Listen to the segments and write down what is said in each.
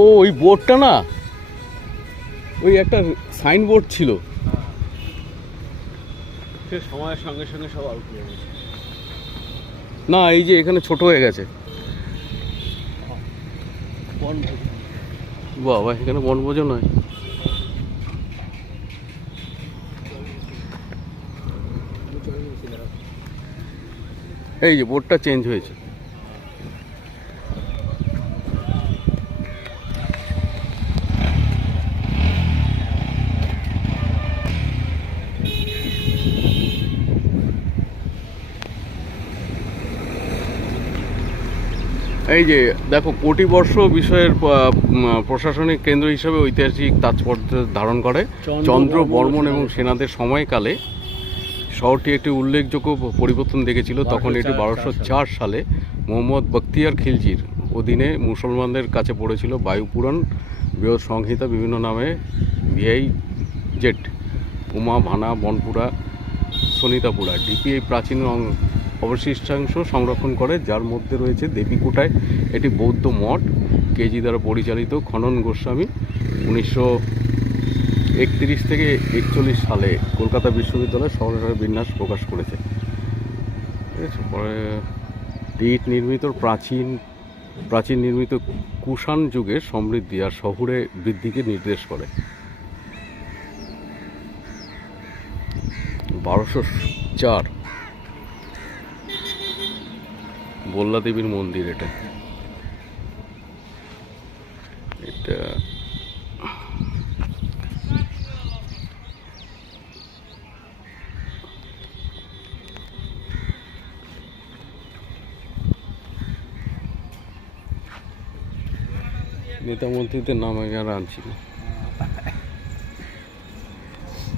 ও ওই বোর্ডটা না, ওই একটা সাইনবোর্ড ছিল, সে সময়ের সঙ্গে সঙ্গে সব আউট হয়ে গেছে। না এই যে এখানে ছোট হয়ে গেছে। বাবা এখানে বনভোজন হয়। এই যে বোর্ডটা চেঞ্জ হয়েছে। এই যে দেখো, কোটিবর্ষ বিষয়ের প্রশাসনিক কেন্দ্র হিসেবে ঐতিহাসিক তাৎপর্য ধারণ করে। চন্দ্র বর্মন এবং সেনাদের সময়কালে শহরটি একটি উল্লেখযোগ্য পরিবর্তন দেখেছিল। তখন এটি 1204 সালে মোহাম্মদ বখতিয়ার খিলজির অধীনে মুসলমানদের কাছে পড়েছিল। বায়ুপুরাণ, বৃহৎ সংহিতা, বিভিন্ন নামে ভিআই জেট, উমা, ভানা, বনপুরা, সনিতাপুরা ডিপি এই প্রাচীন অবশিষ্টাংশ সংরক্ষণ করে, যার মধ্যে রয়েছে দেবীকোটায় এটি বৌদ্ধ মঠ, কেজি দ্বারা পরিচালিত। খনন গোস্বামী 1931 থেকে 41 সালে কলকাতা বিশ্ববিদ্যালয় শহরের বিন্যাস প্রকাশ করেছে। ঠিক আছে, পরে ইট নির্মিত প্রাচীন নির্মিত কুষাণ যুগের সমৃদ্ধি আর শহুরে বৃদ্ধিকে নির্দেশ করে। 1204 বল্লা দেবীর মন্দির। এটা নেতা মন্ত্রীদের নাম আমি আর আনছি না।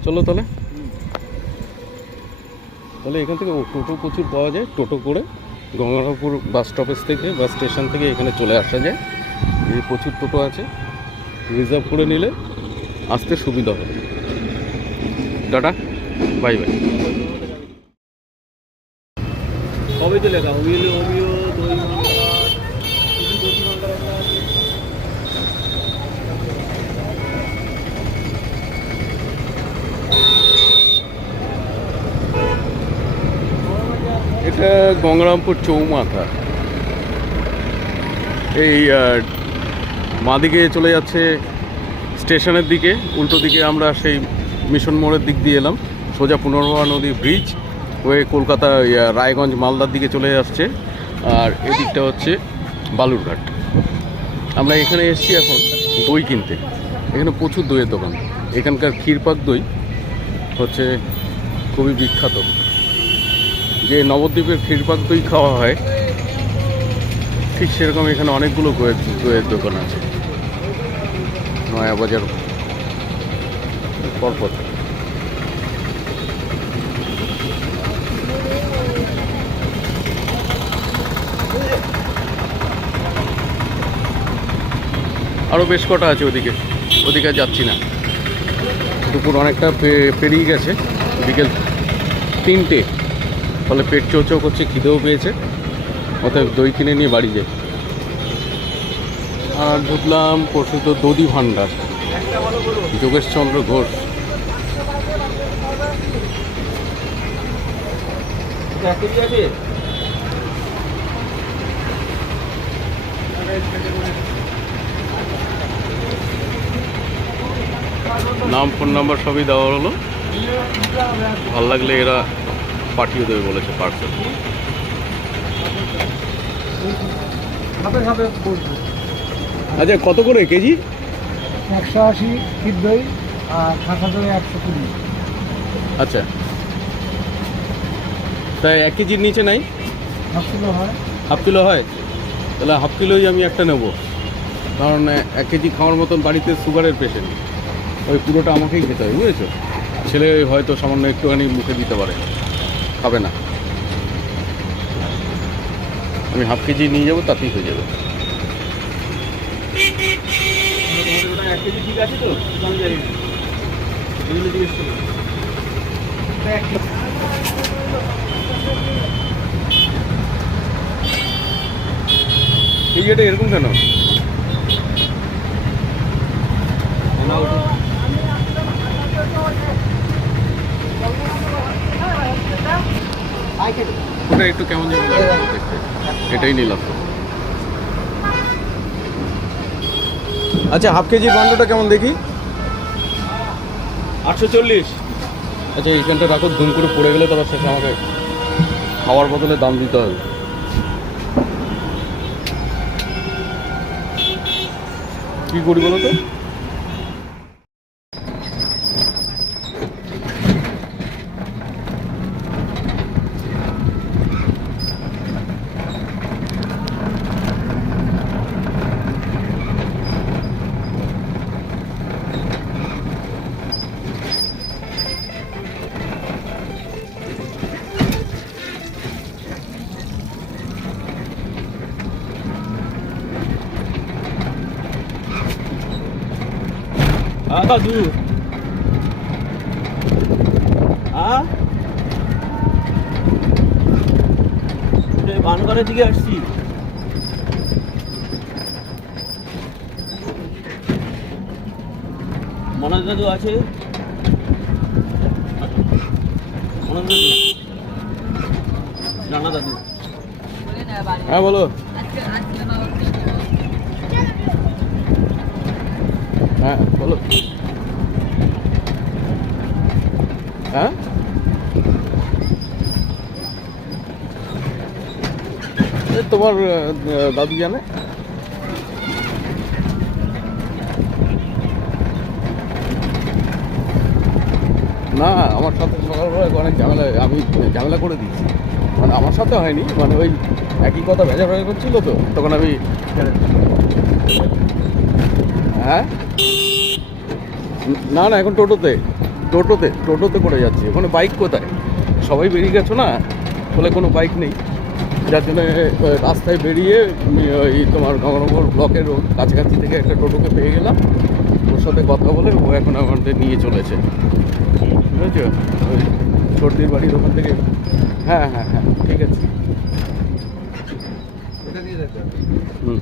চলো তাহলে এখান থেকে টোটো প্রচুর পাওয়া যায়। টোটো করে গঙ্গারামপুর বাস স্টপেজ থেকে, বাস স্টেশন থেকে এখানে চলে আসা যায়। এই প্রচুর টোটো আছে, রিজার্ভ করে নিলে আসতে সুবিধা হবে। Tata, bye bye. কবে তো লেখা এটা গঙ্গারামপুর চৌমাথা। এই বাঁদিকে চলে যাচ্ছে স্টেশনের দিকে, উল্টো দিকে আমরা সেই মিশন মোড়ের দিক দিয়ে এলাম। সোজা পুনর্ভবা নদী ব্রিজ হয়ে কলকাতা রায়গঞ্জ মালদার দিকে চলে আসছে। আর এদিকটা হচ্ছে বালুরঘাট। আমরা এখানে এসেছি এখন দই কিনতে। এখানে প্রচুর দইয়ের দোকান। এখানকার ক্ষীরপাক দই হচ্ছে খুবই বিখ্যাত। যে নবদ্বীপের ক্ষীরপাক দই খাওয়া হয়, ঠিক সেরকম এখানে অনেকগুলো দইয়ের দোকান আছে নয়াবাজার পরপর। আরও বেশ কটা আছে ওদিকে আর যাচ্ছি না। দুপুর অনেকটা পেরিয়ে গেছে, বিকেল 3টে। ফলে পেট চৌচৌ করছে, খিদেও পেয়েছে, অতএব দই কিনে নিয়ে বাড়ি যাই। আর ঢুকলাম প্রসিদ্ধ দধি ভাণ্ডার, যোগেশচন্দ্র ঘোষ। নাম, ফোন নাম্বার সবই দেওয়া হলো। ভাল লাগলে এরা পাঠিয়ে দেবে বলেছে পার্সেল। আচ্ছা, কত করে কেজি? 180 ক্ষীর দই আর খাসা দই 120। আচ্ছা, তাই 1 কেজির নিচে নাই? হাফ কিলো হয়। হাফ কিলো হয়? তাহলে হাফ কিলোই আমি একটা নেব, কারণ 1 কেজি খাওয়ার মতন বাড়িতে সুগারের পেশেন্ট। ওই পুরোটা আমাকেই খেতে হয়, বুঝেছো? ছেলে হয়তো সামান্য একটুখানি মুখে দিতে পারে, খাবে না। আমি হাফ কেজি নিয়ে যাবো, তাতেই হয়ে যাবে। 1 কেজি ঠিক আছে তো? আমি জানি না, জিজ্ঞেস করলাম। এই এটা এরকম কেন? না উঠে ওটা একটু কেমন যেন লাগছে দেখতে, এটাই নিলাম। আচ্ছা, হাফ কেজি বান্ডটা কেমন দেখি? 840। আচ্ছা এইখানটা রাখো, ধুম করে পড়ে গেলে তারপর শেষে আমাকে খাওয়ার বদলে দাম দিতে হবে। কি করি বলো তো? দাদু বানগড়ের দিকে আসছি। মনোজ দাদু আছে? মনোজ দাদু, রানা দাদু। হ্যাঁ বলো। হ্যাঁ বলো। হ্যাঁ তোমার দাদু জানে? না, আমার সাথে সকালবেলা অনেক ঝামেলা, আমি ঝামেলা করে দিচ্ছি। মানে আমার সাথে হয়নি, মানে ওই একই কথা ভেজা ভেজা করছিল তো, তখন আমি হ্যাঁ না না এখন টোটোতে করে যাচ্ছি। ওখানে বাইক কোথায়? সবাই বেরিয়ে গেছো না, ফলে কোনো বাইক নেই, যার জন্য রাস্তায় বেরিয়ে ওই তোমার গঙ্গানগর ব্লকের কাছাকাছি থেকে একটা টোটোকে পেয়ে গেলাম। ওর সাথে কথা বলে ও এখন আমাদের নিয়ে চলেছে, বুঝেছো? ওই সর্দির বাড়ির ওখান থেকে। হ্যাঁ হ্যাঁ হ্যাঁ ঠিক আছে। হুম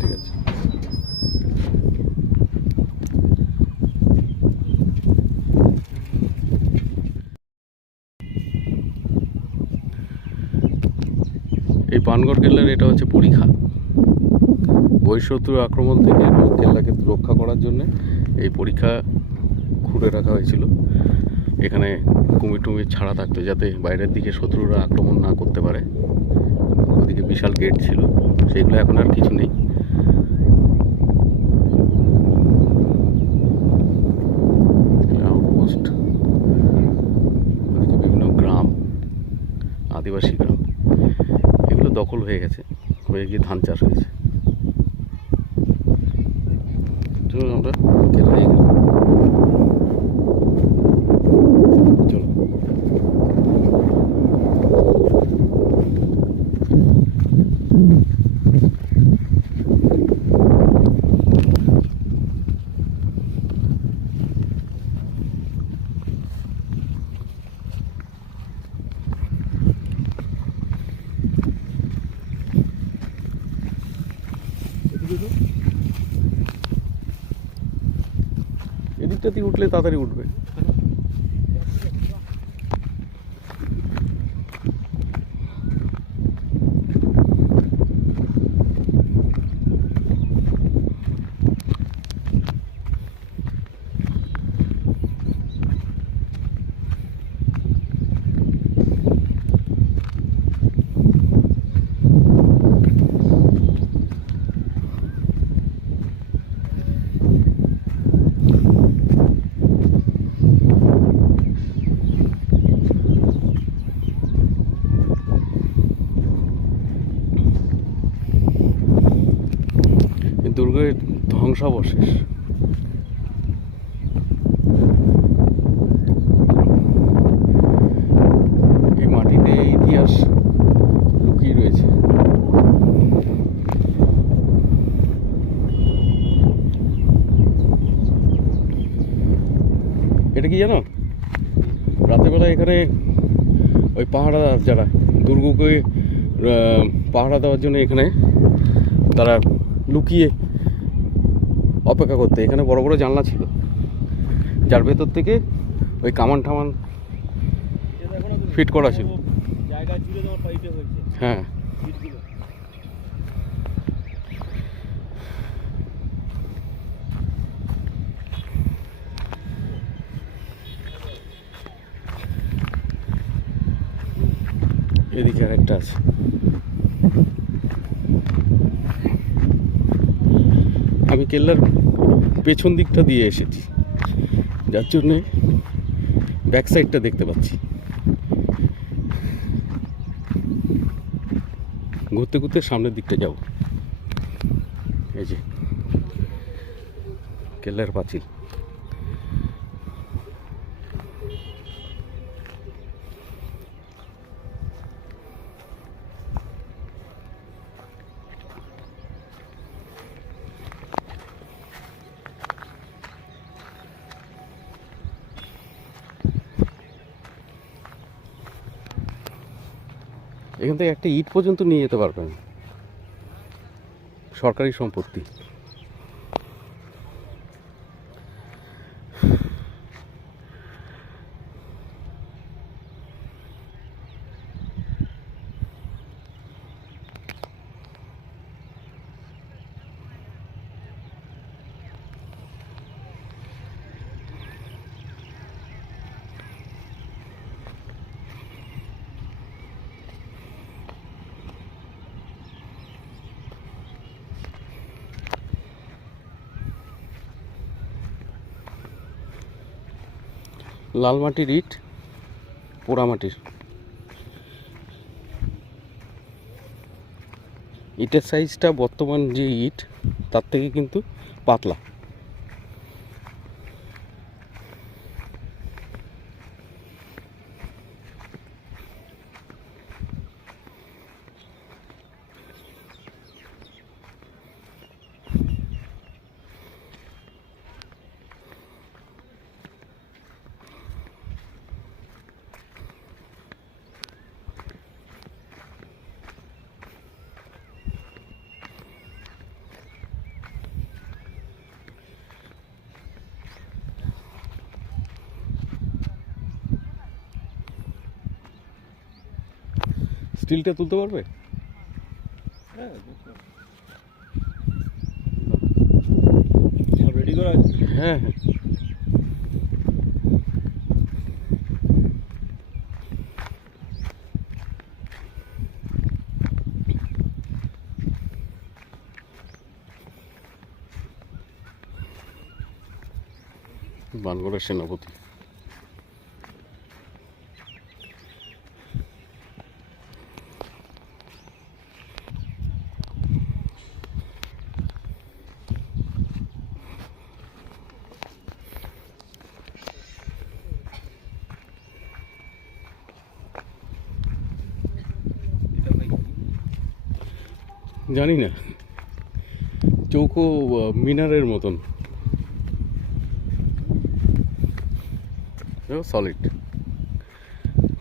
ঠিক আছে। এই পানগড় কেল্লার এটা হচ্ছে পরীক্ষা। বহিঃশত্রুর আক্রমণ থেকে কেল্লাকে রক্ষা করার জন্য এই পরীক্ষা খুঁড়ে রাখা হয়েছিল। এখানে কুমির টুমির ছাড়া থাকতো, যাতে বাইরের দিকে শত্রুরা আক্রমণ না করতে পারে। ওদিকে বিশাল গেট ছিল, সেগুলো এখন আর কিছু নেই। আউটপোস্ট, ওদিকে বিভিন্ন গ্রাম, আদিবাসী গ্রাম, এগুলো দখল হয়ে গেছে, হয়ে গিয়ে ধান চাষ হয়েছে। চলো আমরা কেল্লায় গেলাম, চলো। এদিকটাতে উঠলে তাড়াতাড়ি উঠবে। দুর্গের ধ্বংসাবশেষ। এই মাটিতে ইতিহাস লুকিয়ে রয়েছে। এটা কি জানো? রাতেরবেলা এখানে ওই পাহারাদার যারা দুর্গকে পাহারা দেওয়ার জন্য এখানে তারা লুকিয়ে অপেক্ষা করতে। এখানে বড় বড় জানলা ছিল, যার ভেতর থেকে ওই কামান টামান এটা দেখো না তুমি, ফিট করা ছিল। জায়গা জুড়ে তোমার পাইপে হয়েছে হ্যাঁ, ইটগুলো। এদিকে আর একটা আছে। আমি কেল্লার পেছন দিকটা দিয়ে এসেছি, যার জন্যে ব্যাক সাইডটা দেখতে পাচ্ছি। ঘুরতে ঘুরতে সামনের দিকটা যাব। এই যে কেল্লার পাঁচিল। এখান থেকে একটা ইট পর্যন্ত নিয়ে যেতে পারবেন, সরকারি সম্পত্তি। লাল মাটির ইট, পোড়া মাটির। ইটের সাইজটা বর্তমান যে ইট তার থেকে কিন্তু পাতলা। স্টিলটা তুলতে পারবে? হ্যাঁ, রেডি করা আছে। হ্যাঁ হ্যাঁ। বানগড়ের সেনাপতি। জানি না, চৌকো মিনারের মতন, সলিড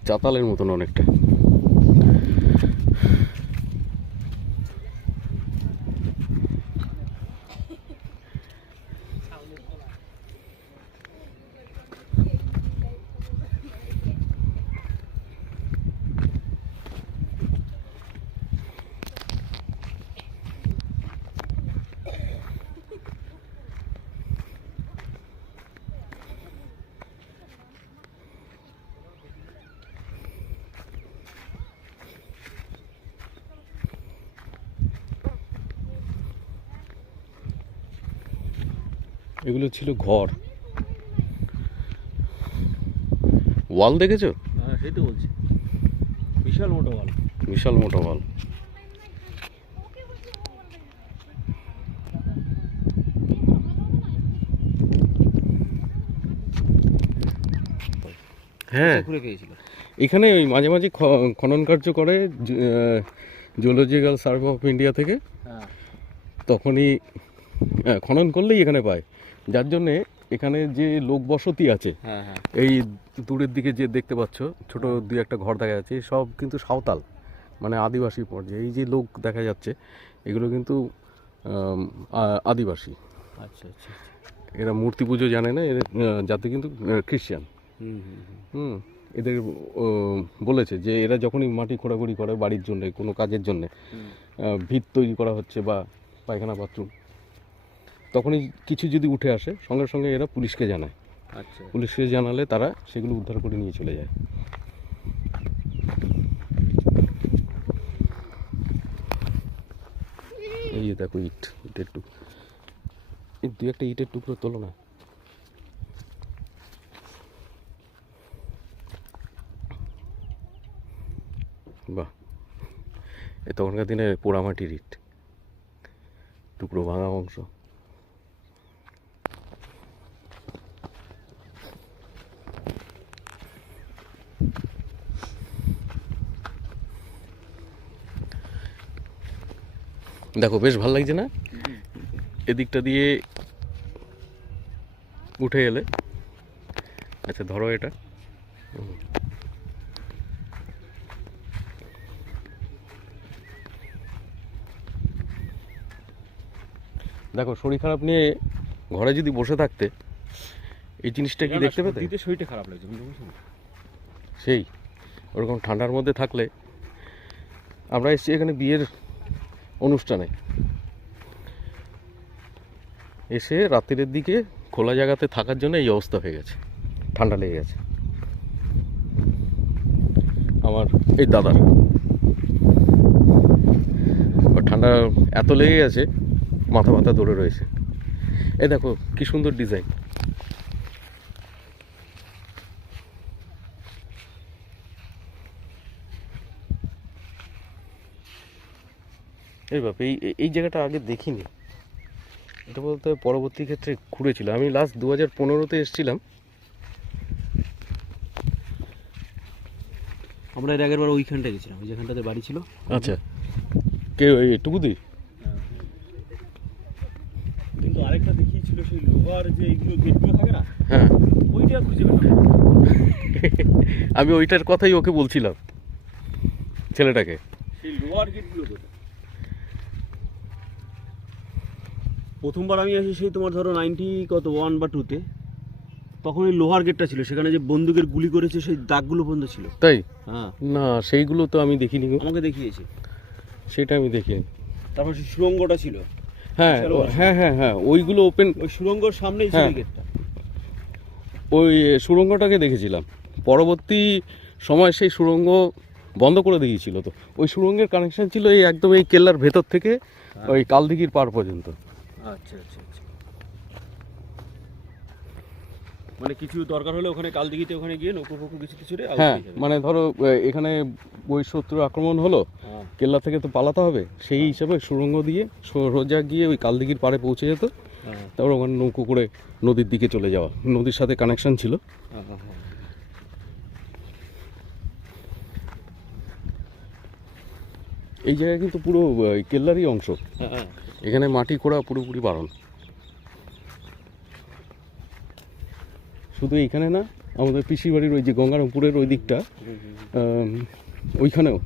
চাতালের মতন অনেকটা। এগুলো ছিল ঘর। ওয়াল দেখেছো? হ্যাঁ, সেই তো বলছি, বিশাল মোটা ওয়াল। বিশাল মোটা ওয়াল। হ্যাঁ, ঘুরে খেয়েছিল। এখানে ওই মাঝে মাঝে খনন কার্য করে জুলজিক্যাল সার্ভে অফ ইন্ডিয়া থেকে। হ্যাঁ, তখনই খনন করলেই এখানে পায়, যার জন্যে এখানে যে লোক বসতি আছে, হ্যাঁ, হ্যাঁ, এই দূরের দিকে যে দেখতে পাচ্ছ ছোট দুই একটা ঘর দেখা যাচ্ছে, সব কিন্তু সাঁওতাল, মানে আদিবাসী পর্যায়ে। এই যে লোক দেখা যাচ্ছে এগুলো কিন্তু আদিবাসী। আচ্ছা আচ্ছা এরা মূর্তি পুজো জানে না, এরা যাতে কিন্তু খ্রিস্টান। হুম হুম হুম। হুম, এদের বলেছে যে এরা যখনই মাটি খোঁড়াখুড়ি করে বাড়ির জন্যে, কোনো কাজের জন্যে, ভিত তৈরি করা হচ্ছে বা পায়খানা বাথরুম, তখনই কিছু যদি উঠে আসে সঙ্গে সঙ্গে এরা পুলিশকে জানায়। আচ্ছা পুলিশকে জানালে তারা সেগুলো উদ্ধার করে নিয়ে চলে যায়। এই যে দেখো ইটের টুকরো, এই দু একটা ইটের টুকরো তোলো না। বাহ, এ তখনকার দিনে পোড়ামাটির ইট, টুকরো ভাঙা অংশ। দেখো বেশ ভালো লাগছে না? এদিকটা দিয়ে উঠে এলে, আচ্ছা ধরো এটা, দেখো শরীর খারাপ নিয়ে ঘরে যদি বসে থাকতে এই জিনিসটা কি দেখতে পেতে? দিতে শরীরটা খারাপ লাগছে বুঝতে পারছো? সেই ওরকম ঠান্ডার মধ্যে থাকলে, আমরা এসেছি এখানে বিয়ের অনুষ্ঠানে, এসে রাত্রির দিকে খোলা জায়গাতে থাকার জন্য এই অবস্থা হয়ে গেছে, ঠান্ডা লেগে গেছে আমার এই দাদার। ঠান্ডা এত লেগে গেছে মাথা ব্যথা ধরে রয়েছে। এই দেখো কি সুন্দর ডিজাইন। এই বাপ, এই জায়গাটা আগে দেখিনি। এটা বলতে পরবর্তী ক্ষেত্রে ঘুরেছিল। আমি লাস্ট 2015-তে এসেছিলাম। আমরা এর আগের বার ওইখানটা গেছিলাম, ওই যেখানটাতে বাড়ি ছিল। আচ্ছা, কে ওই টুকুদি? কিন্তু আরেকটা দেখিয়েছিল সেই লোহার যে এইগুলো গেটগুলো থাকে না, হ্যাঁ, ওইটা খুঁজে পেলাম। আমি ওইটার কথাই ওকে বলছিলাম, ছেলেটাকে। সেই লোহার গেটগুলো কোথায়? প্রথমবার আমি আসি সেই তোমার ধরো 1 বা 2-তে, তখন ওই লোহার গেটটা ছিল, সেখানে যে বন্দুকের গুলি করেছে সেই দাগগুলো পর্যন্ত ছিল। তাই? হ্যাঁ, না সেইগুলো তো আমি দেখিনি গো। আমাকে দেখিয়েছে। সেটা আমি দেখিনি। তারপর সেই সুড়ঙ্গটা ছিল। হ্যাঁ হ্যাঁ হ্যাঁ হ্যাঁ, ওইগুলো ওপেন, ওই সুড়ঙ্গর সামনেই ছিল হ্যাঁ। ওই গেটটা। ওই সুড়ঙ্গটাকে দেখেছিলাম। পরবর্তী সময় সেই সুড়ঙ্গ বন্ধ করে দিয়েছিল। তো ওই সুড়ঙ্গের কানেকশন ছিল এই একদম এই কেল্লার ভেতর থেকে ওই কালদিঘির পাড় পর্যন্ত। আচ্ছা আচ্ছা আচ্ছা, মানে কিছু দরকার হলে ওখানে কালদিঘিতে ওখানে গিয়ে নৌকো ফৌকো কিছু কিছু রে হ্যাঁ, মানে ধরো এখানে ওই শত্রু আক্রমণ হলো, কেল্লা থেকে তো পালাতে হবে, সেই হিসাবে সুড়ঙ্গ দিয়ে সোজা গিয়ে ওই কালদিঘির পাড়ে পৌঁছে যেত। তারপর ওখানে নৌকো করে নদীর দিকে চলে যাওয়া, নদীর সাথে কানেকশন ছিল। এই জায়গায় কিন্তু পুরো কেল্লারই অংশ, এখানে মাটি খোঁড়া পুরোপুরি বারণ। শুধু এইখানে না, আমাদের পিসির বাড়ির ওই যে গঙ্গারামপুরের ওই দিকটা, ওইখানেও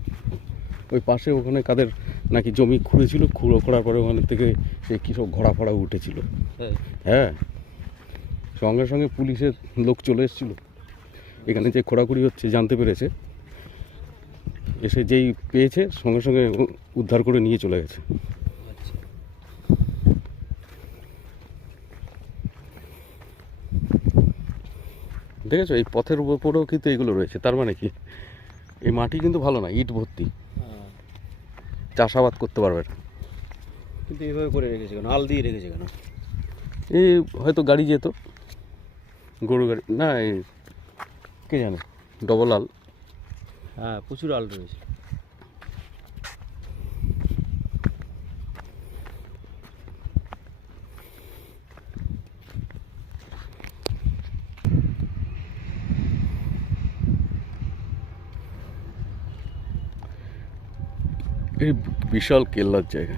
ওই পাশে ওখানে কাদের নাকি জমি খুঁড়েছিল, খোঁড়ার পরে ওখান থেকে সেই কী সব ঘোড়া ফড়া উঠেছিল। হ্যাঁ, সঙ্গে সঙ্গে পুলিশের লোক চলে এসেছিলো, এখানে যে খোঁড়াখুড়ি হচ্ছে জানতে পেরেছে, এসে যেই পেয়েছে সঙ্গে সঙ্গে উদ্ধার করে নিয়ে চলে গেছে। দেখেছো এই পথের উপরেও কিন্তু এগুলো রয়েছে, তার মানে কি এই মাটি কিন্তু ভালো না, ইট ভর্তি, চাষাবাদ করতে পারবে না। কিন্তু এইভাবে করে রেখেছে কেন, আল দিয়ে রেখেছে কেন? এই হয়তো গাড়ি যেত, গরু গাড়ি না, এই কে জানে, ডবল আল। হ্যাঁ, প্রচুর আল রয়েছে। এই বিশাল কেল্লার জায়গা।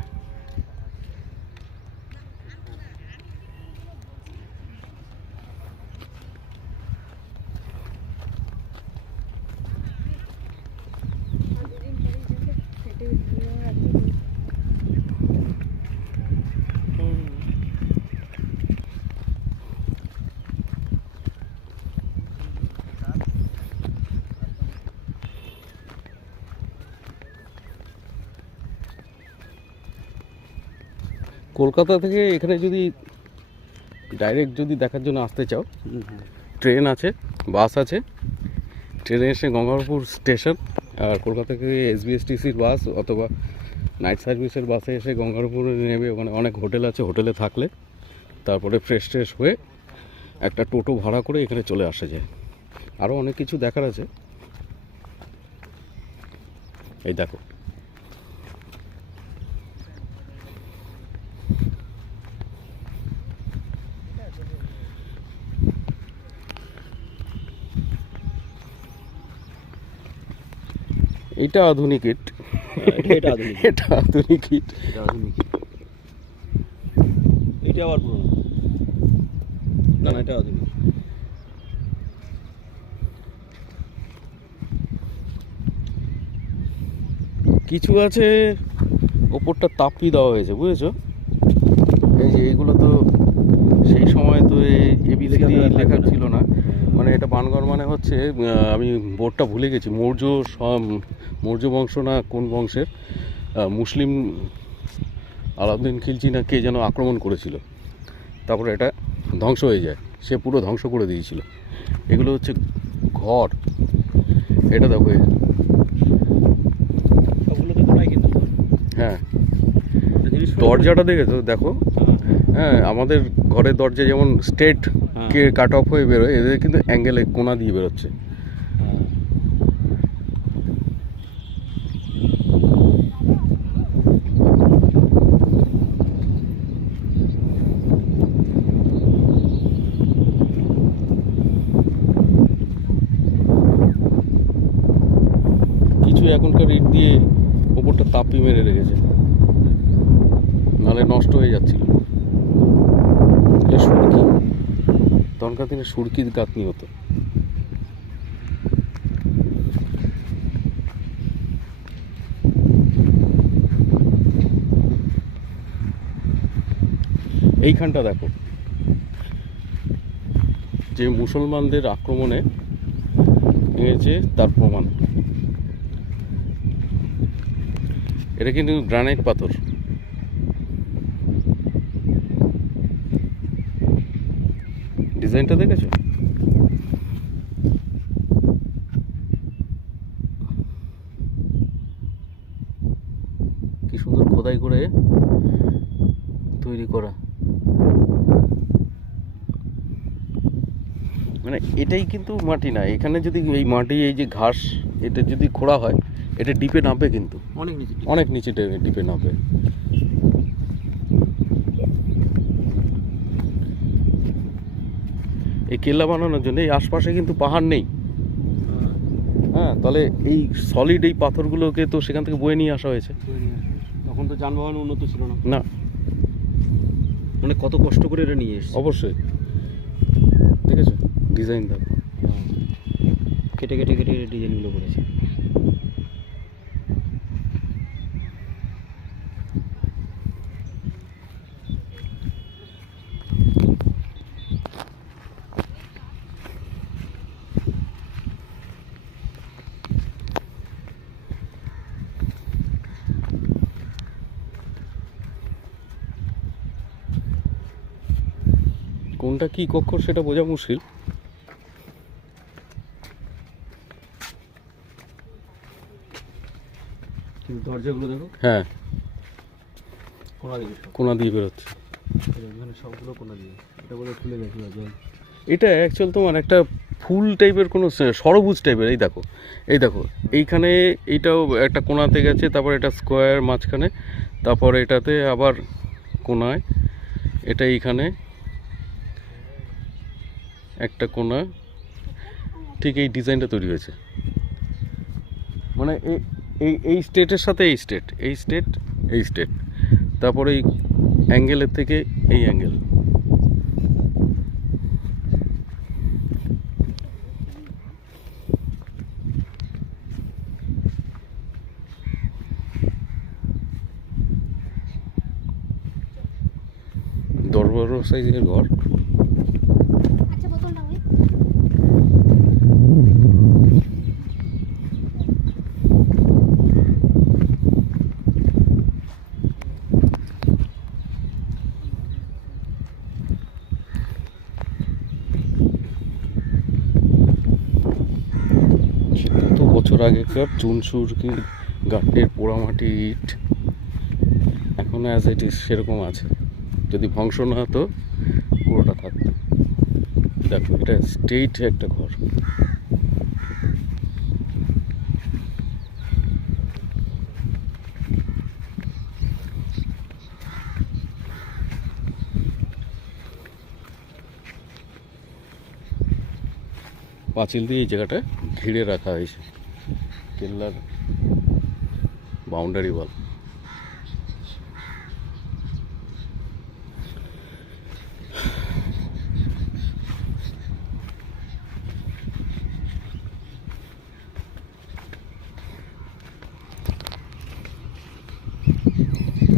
কলকাতা থেকে এখানে যদি ডাইরেক্ট যদি দেখার জন্য আসতে চাও, ট্রেন আছে, বাস আছে। ট্রেনে এসে গঙ্গারামপুর স্টেশন, আর কলকাতা থেকে এসবিএসটিসির বাস অথবা নাইট সার্ভিসের বাসে এসে গঙ্গারামপুরে নেমে ওখানে অনেক হোটেল আছে, হোটেলে থাকলে তারপরে ফ্রেশ ট্রেশ হয়ে একটা টোটো ভাড়া করে এখানে চলে আসা যায়। আরও অনেক কিছু দেখার আছে। এই দেখো, এটা আধুনিক ইট, এটা আধুনিক, এটা আধুনিক ইট, এটা আধুনিক, এটা আবার পুরনো। না না, এটা আধুনিক। কিছু আছে ওপরটা তাপি দেওয়া হয়েছে, বুঝেছো? এই যে এইগুলো তো সেই সময় তো এবিসিডি লেখা ছিল না, মানে এটা বানগড় মানে হচ্ছে আমি বোর্ডটা ভুলে গেছি, মৌর্য বংশ না কোন বংশের মুসলিম আলাউদ্দিন খিলজি না কে যেন আক্রমণ করেছিল, তারপরে এটা ধ্বংস হয়ে যায়, সে পুরো ধ্বংস করে দিয়েছিল। এগুলো হচ্ছে ঘর। এটা দেখো, সবগুলো তো কোনায় কিন্তু। হ্যাঁ, দরজাটা দেখেছো? দেখো, হ্যাঁ, আমাদের ঘরের দরজা যেমন স্ট্রেট কে কাট অফ হয়ে বেরোয়, এদের কিন্তু অ্যাঙ্গেলে কোনা দিয়ে বেরোচ্ছে। কিছু এখনকার ইট দিয়ে ওপরটা তাপি মেরে রেখেছে, নাহলে নষ্ট হয়ে যাচ্ছিল। সুরকি, তখনকার দিনে সুরকির গাঁথনি হতো। এইখানটা দেখো, যে মুসলমানদের আক্রমণে ভেঙেছে তার প্রমাণ। এটা কিন্তু গ্রানাইট পাথর। ডিজাইনটা দেখেছো? কি সুন্দর খোদাই করে তৈরি করা। মানে এটাই কিন্তু মাটি না, এখানে যদি এই মাটি, এই যে ঘাস, এটা যদি খোঁড়া হয়, এটা ডিপে নামবে, কিন্তু অনেক নিচে, অনেক নিচে ডিপে নামবে। এই কেল্লা বানানোর জন্য এই আশপাশে কিন্তু পাহাড় নেই। হ্যাঁ, তাহলে এই সলিড এই পাথরগুলোকে তো সেখান থেকে বয়ে নিয়ে আসা হয়েছে। তখন তো যানবাহন উন্নত ছিল না। না, মানে কত কষ্ট করে এটা নিয়ে এসেছে। অবশ্যই। দেখেছো ডিজাইন? দেখো, কেটে কেটে কেটে ডিজাইনগুলো করেছে। কোনটা কি কক্ষ সেটা বোঝা মুশকিল। কিন্তু দরজাগুলো দেখো, হ্যাঁ, কোনা দিয়ে সব, কোনা দিয়ে বেরোচ্ছে। এখানে সবগুলো কোনা দিয়ে। এটা বলে খুলে গেছে জল। এটা অ্যাকচুয়াল তোমার একটা ফুল টাইপের কোনো সরবুজ টাইপের। এই দেখো, এই দেখো, এইখানে এইটাও একটা কোনাতে গেছে, তারপর এটা স্কোয়ার মাঝখানে, তারপর এটাতে আবার কোনায়, এটা এইখানে একটা কোনা, ঠিক এই ডিজাইনটা তৈরি হয়েছে। মানে এই এই স্টেটের সাথে এই স্টেট, এই স্টেট, এই স্টেট, তারপরে এই অ্যাঙ্গেলের থেকে এই অ্যাঙ্গেল। বড় সাইজের ঘর। আচ্ছা, বোতলটা ওই চুনসুরকির গাঁটের পোড়ামাটি ইট এখনো অ্যাজ ইট ইজ সেরকম আছে। যদি ধ্বংস না হতো পুরোটা থাকতো। দেখো এটা স্টেট একটা ঘর। পাঁচিল দিয়ে এই জায়গাটা ঘিরে রাখা হয়েছে, কেল্লার বাউন্ডারি ওয়াল।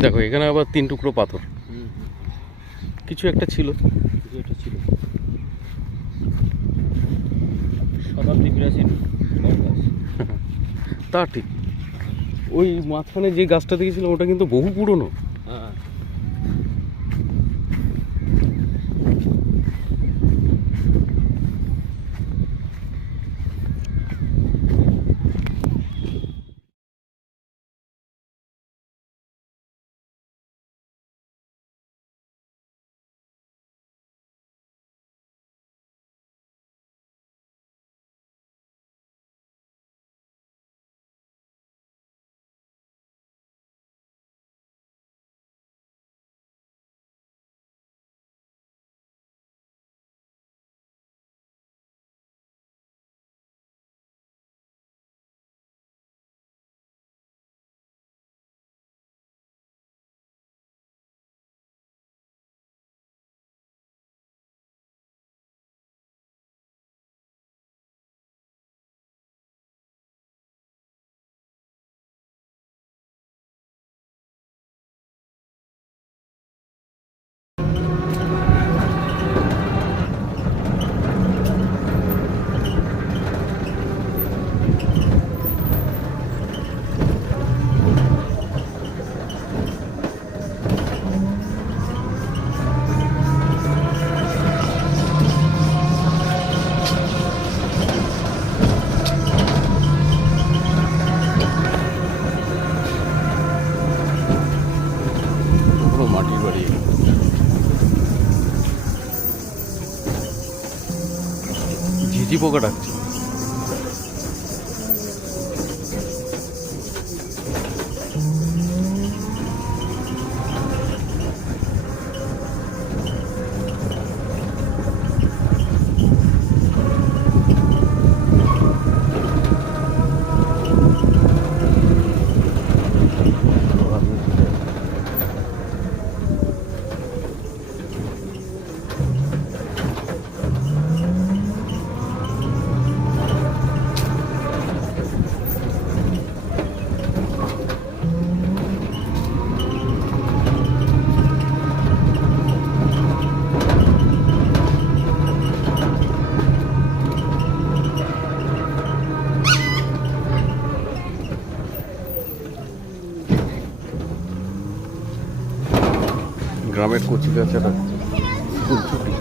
দেখো এখানে আবার 3 টুকরো পাথর, কিছু একটা ছিল। কিছু একটা ছিল। শতাব্দী প্রাচীন গাছ। তা ঠিক। ওই মাঝখানে যে গাছটা দেখেছিলাম ওটা কিন্তু বহু পুরনো। হ্যাঁ। পুরো মাটির বাড়ি। ঝিঝি পোকা ডাকছে। গ্রামের কচি গাছেরা স্কুল ছুটি।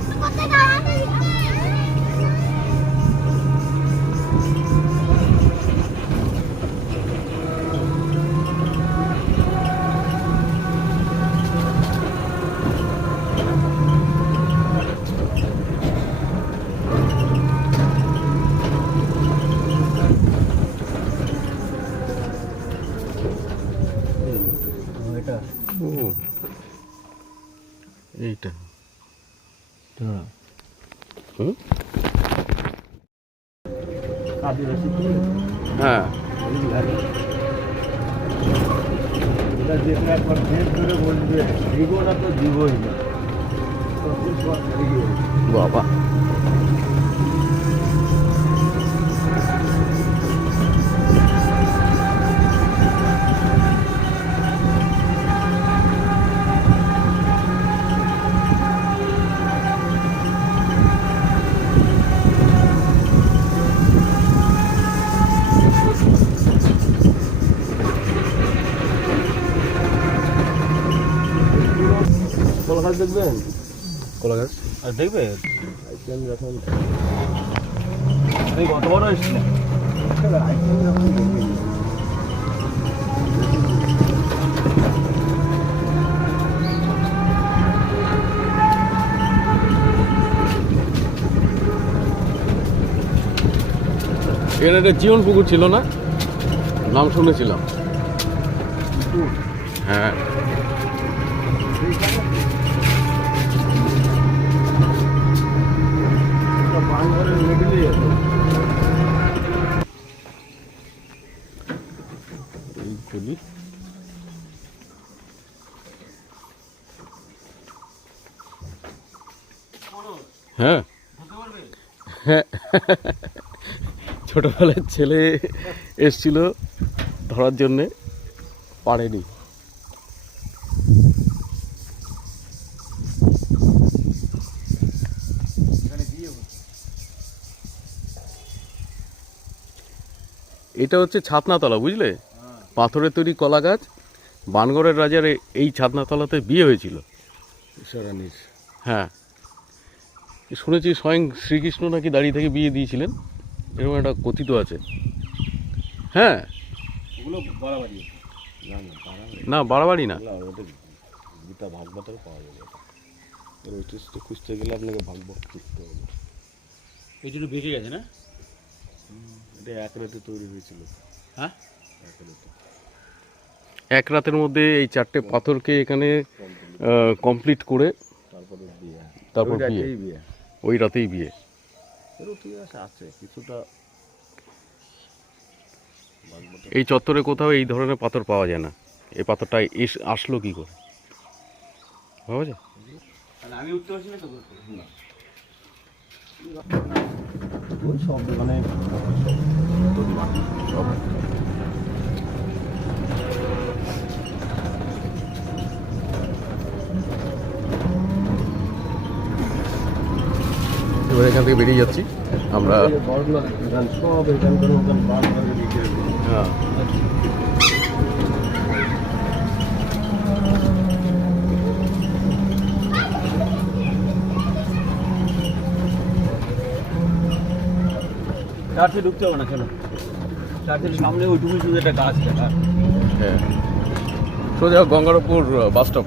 এটা ও এইটা হুম আদিবাসী হ্যাঁ এটা দেখলে একবার ফেস ধরে বলবে দিব না তো দিবই না। বাবা কলা গাছ দেখবেন? কলা গাছ আর দেখবে আমি যখন এই কত বড় এসেছিলাম এখানে একটা জীবন পুকুর ছিল না, নাম শুনেছিলাম। হ্যাঁ, এইগুলি হ্যাঁ হ্যাঁ, ছোটবেলার ছেলে এসছিল ধরার জন্যে, পারেনি। এটা হচ্ছে ছাতনাতলা, বুঝলে? পাথরের তৈরি কলা গাছ। বানগড়ের রাজার এই ছাতনাতলাতে বিয়ে হয়েছিল ঈশ্বরানীর। হ্যাঁ, শুনেছি স্বয়ং শ্রীকৃষ্ণ নাকি দাঁড়িয়ে থেকে বিয়ে দিয়েছিলেন, এরকম একটা কথিত আছে। হ্যাঁ, ওগুলো বাড়াবাড়ি। না বাড়াবাড়ি না, ওদের গীতা ভাগবতের পাওয়া যাবে। এর ঐতিহ্য খুঁজতে গেলে আপনাকে ভাগবত খুঁজতে হবে। এই জন্য বেঁকে গেছে না? এটা এক রাতে তৈরি হয়েছিল। হ্যাঁ, এক রাতে। এক রাতের মধ্যে এই 4টে পাথরকে এখানে কমপ্লিট করে তারপরে বিয়ে। তারপর বিয়ে, ওই রাতেই বিয়ে। এরও ঠিক আছে কিছুটা। এই চত্বরে কোথাও এই ধরনের পাথর পাওয়া যায় না। এই পাথরটা আসলো কি করে পাওয়া যায়? আমি উঠতে পারছি না তো। ওই সব মানে সব এবার এখান থেকে বেরিয়ে যাচ্ছি আমরা। সব এখানকার মতন হ্যাঁ, চার্চে ঢুকতে হবে না, চলো। চার্চের সামনে ওইটুকুই শুধু একটা গাছ দেখা। হ্যাঁ, সোজা গঙ্গারামপুর বাস স্টপ।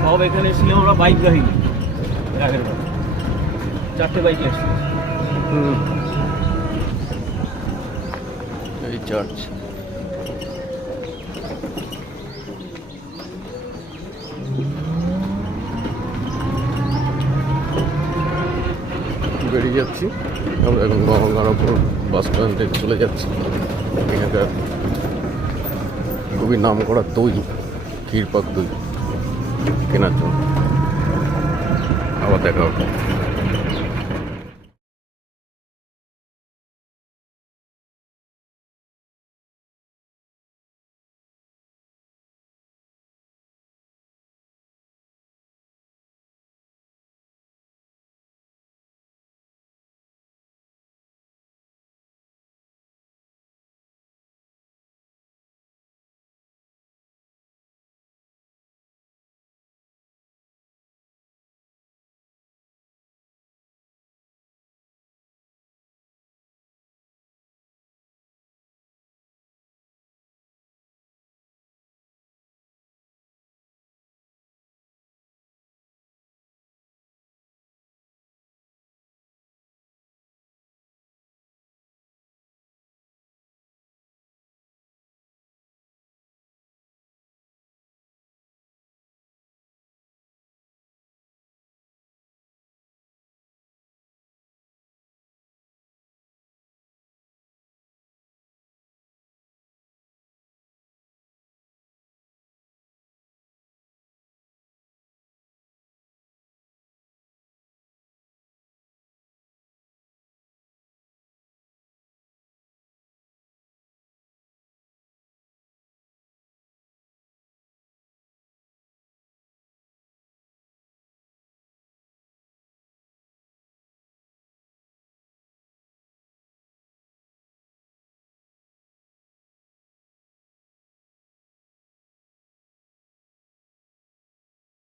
সব এখানে এসেছিলাম আমরা বাইক গাড়িনি, আগের বার 4টে বাইক এসেছি। এই চার্চ। বেরিয়ে যাচ্ছি আমরা এখন গঙ্গারামপুর বাস স্ট্যান্ডে চলে যাচ্ছি। এখানকার খুবই নাম করা দই, ক্ষীরপাক দই কেনার জন্য। আবার দেখা হবে।